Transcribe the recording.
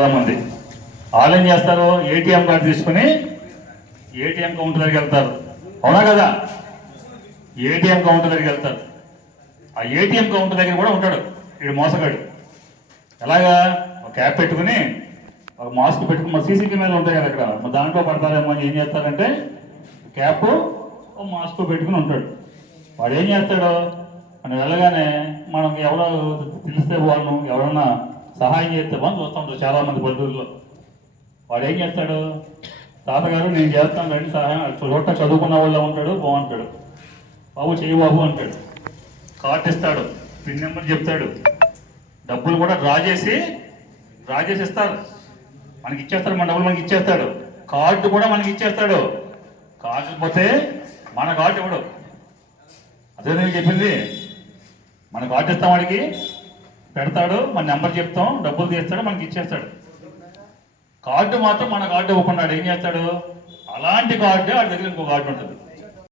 చాలా మంది వాళ్ళు ఏం చేస్తారు ఏటీఎం కార్డు తీసుకుని ఏటీఎం కౌంటర్ దగ్గరికి వెళ్తారు. అవునా కదా? ఏటీఎం కౌంటర్ దగ్గరికి వెళ్తారు. ఆ ఏటీఎం కౌంటర్ దగ్గర కూడా ఉంటాడు వీడు మోసగాడు. ఎలాగా? ఒక క్యాప్ పెట్టుకుని ఒక మాస్క్ పెట్టుకుని మా సీసీ కెమెరాలు ఉంటాయి కదా అక్కడ. మా దాంట్లో పడతారేమో అని ఏం చేస్తారంటే క్యాప్ ఓ మాస్క్ పెట్టుకుని ఉంటాడు. వాడు ఏం చేస్తాడు? మనం వెళ్ళగానే మనం ఎవరో తెలిస్తే వాళ్ళు ఎవరన్నా సహాయం చేస్తే మనం చూస్తుంటారు చాలా మంది పల్లెటూరులో వాడు ఏం చేస్తాడు? తాతగారు నేను చేస్తాను రండి సహాయం. చోట చదువుకున్న వాళ్ళ ఉంటాడు బాగుంటాడు బాబు చెయ్యి బాబు అంటాడు. కార్డు ఇస్తాడు పిన్ నెంబర్ చెప్తాడు. డబ్బులు కూడా డ్రా చేసి డ్రా చేసి ఇస్తారు. మనకి ఇచ్చేస్తాడు మన డబ్బులు మనకి ఇచ్చేస్తాడు. కార్డు కూడా మనకి ఇచ్చేస్తాడు. కార్డు పోతే మన కార్డు ఇవ్వడు. అదే నేను చెప్పింది. మన కార్డు ఇస్తాం వాడికి. పెడతాడు మన నెంబర్ చెప్తాం డబ్బులు తీస్తాడు మనకి ఇచ్చేస్తాడు. కార్డు మాత్రం మన కార్డు ఇవ్వకుండా ఏం చేస్తాడు? అలాంటి కార్డు వాడి దగ్గర ఇంకో కార్డు ఉంటుంది.